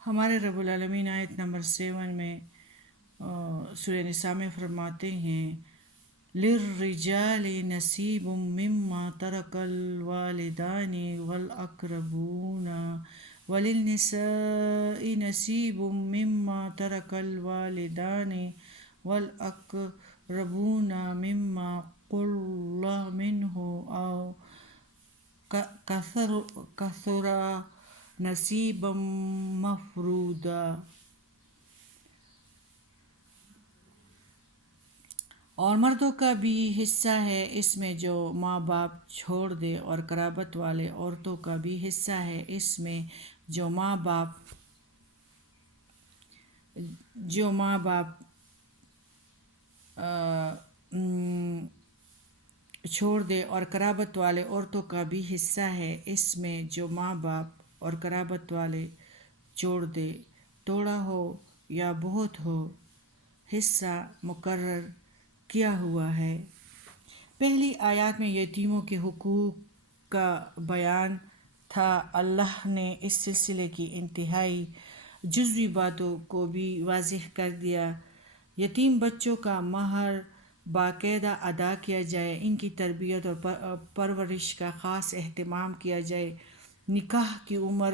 ہمارے رب العالمین آیت نمبر 7 میں سورہ نساء میں فرماتے ہیں لِلرِّجَالِ نَصِیبٌ مِّمَّا تَرَکَ الْوَالِدَانِ وَالْأَقْرَبُونَ وَلِلنِّسَاءِ نَصِیبٌ مِّمَّا تَرَکَ الْوَالِدَانِ وَالْأَقْرَبُونَ مِمَّا قَلَّ مِنْهُ أَوْ کثر نصیبا مفروضا۔ اور مردوں کا بھی حصہ ہے اس میں جو ماں باپ چھوڑ دے، اور قرابت والے عورتوں کا بھی حصہ ہے اس میں جو ماں باپ چھوڑ دے، اور قرابت والے عورتوں کا بھی حصہ ہے اس میں جو ماں باپ اور قرابت والے چھوڑ دے، تھوڑا ہو یا بہت ہو، حصہ مقرر کیا ہوا ہے۔ پہلی آیات میں یتیموں کے حقوق کا بیان تھا۔ اللہ نے اس سلسلے کی انتہائی جزوی باتوں کو بھی واضح کر دیا۔ یتیم بچوں کا مہر باقاعدہ ادا کیا جائے، ان کی تربیت اور پرورش کا خاص اہتمام کیا جائے، نکاح کی عمر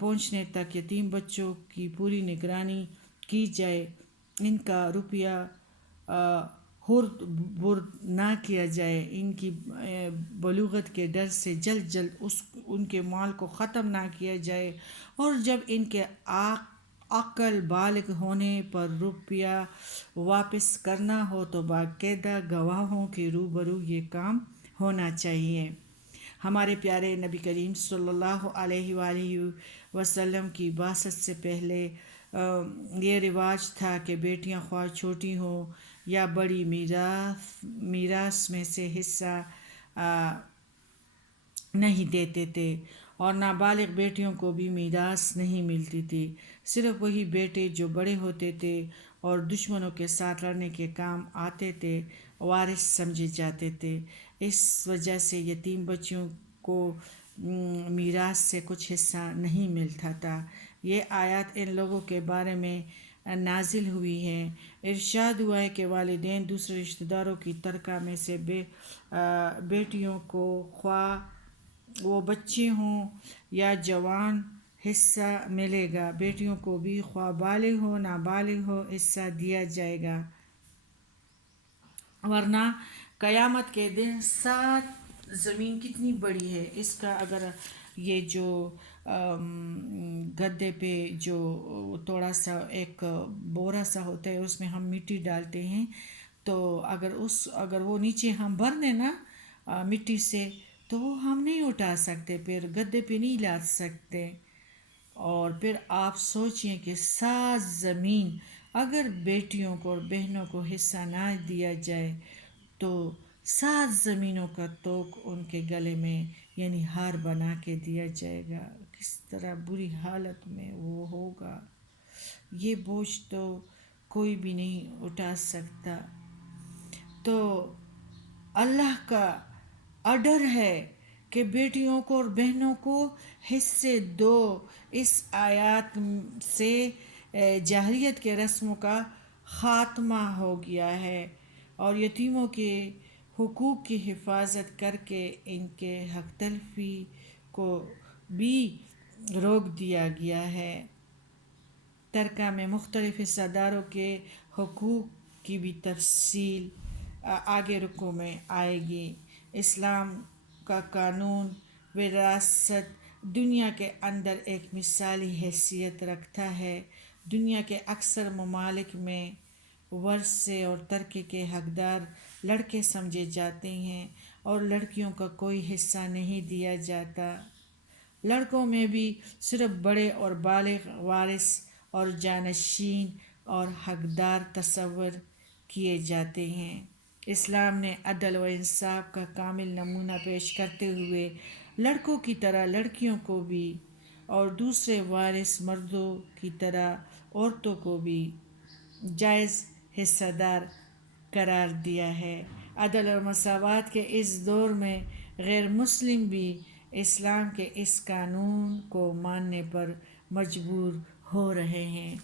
پہنچنے تک یتیم بچوں کی پوری نگرانی کی جائے، ان کا روپیہ ہرد برد نہ کیا جائے، ان کی بلوغت کے ڈر سے جلد ان کے مال کو ختم نہ کیا جائے، اور جب ان کے عقل بالغ ہونے پر روپیہ واپس کرنا ہو تو باقاعدہ گواہوں کے روبرو یہ کام ہونا چاہیے۔ ہمارے پیارے نبی کریم صلی اللہ علیہ وآلہ وسلم کی بعثت سے پہلے یہ رواج تھا کہ بیٹیاں خواہ چھوٹی ہوں یا بڑی، میراث میں سے حصہ نہیں دیتے تھے، اور نابالغ بیٹیوں کو بھی میراث نہیں ملتی تھی۔ صرف وہی بیٹے جو بڑے ہوتے تھے اور دشمنوں کے ساتھ لڑنے کے کام آتے تھے وارث سمجھے جاتے تھے۔ اس وجہ سے یتیم بچوں کو میراث سے کچھ حصہ نہیں ملتا تھا۔ یہ آیات ان لوگوں کے بارے میں نازل ہوئی ہے۔ ارشاد ہوا ہے کہ والدین دوسرے رشتہ داروں کی ترکہ میں سے بیٹیوں کو خواہ وہ بچے ہوں یا جوان حصہ ملے گا، بیٹیوں کو بھی خواہ بالغ ہو نابالغ ہو حصہ دیا جائے گا، ورنہ قیامت کے دن سات زمین کتنی بڑی ہے اس کا اگر یہ جو گدے پہ جو تھوڑا سا ایک بورا سا ہوتا ہے اس میں ہم مٹی ڈالتے ہیں، تو اگر وہ نیچے ہم بھر دیں نا مٹی سے تو وہ ہم نہیں اٹھا سکتے، پھر گدے پہ نہیں لا سکتے۔ اور پھر آپ سوچیں کہ 7 زمین اگر بیٹیوں کو اور بہنوں کو حصہ نہ دیا جائے تو 7 زمینوں کا توق ان کے گلے میں یعنی ہار بنا کے دیا جائے گا، کس طرح بری حالت میں وہ ہوگا۔ یہ بوجھ تو کوئی بھی نہیں اٹھا سکتا۔ تو اللہ کا آرڈر ہے کہ بیٹیوں کو اور بہنوں کو حصے دو۔ اس آیات سے جاہلیت کے رسموں کا خاتمہ ہو گیا ہے اور یتیموں کے حقوق کی حفاظت کر کے ان کے حق تلفی کو بھی روک دیا گیا ہے۔ ترکہ میں مختلف حصہ داروں کے حقوق کی بھی تفصیل آگے رکوع میں آئے گی۔ اسلام کا قانون وراثت دنیا کے اندر ایک مثالی حیثیت رکھتا ہے۔ دنیا کے اکثر ممالک میں ورثے اور ترکے کے حقدار لڑکے سمجھے جاتے ہیں اور لڑکیوں کا کوئی حصہ نہیں دیا جاتا۔ لڑکوں میں بھی صرف بڑے اور بالغ وارث اور جانشین اور حقدار تصور کیے جاتے ہیں۔ اسلام نے عدل و انصاف کا کامل نمونہ پیش کرتے ہوئے لڑکوں کی طرح لڑکیوں کو بھی اور دوسرے وارث مردوں کی طرح عورتوں کو بھی جائز حصہ دار قرار دیا ہے۔ عدل اور مساوات کے اس دور میں غیر مسلم بھی اسلام کے اس قانون کو ماننے پر مجبور ہو رہے ہیں۔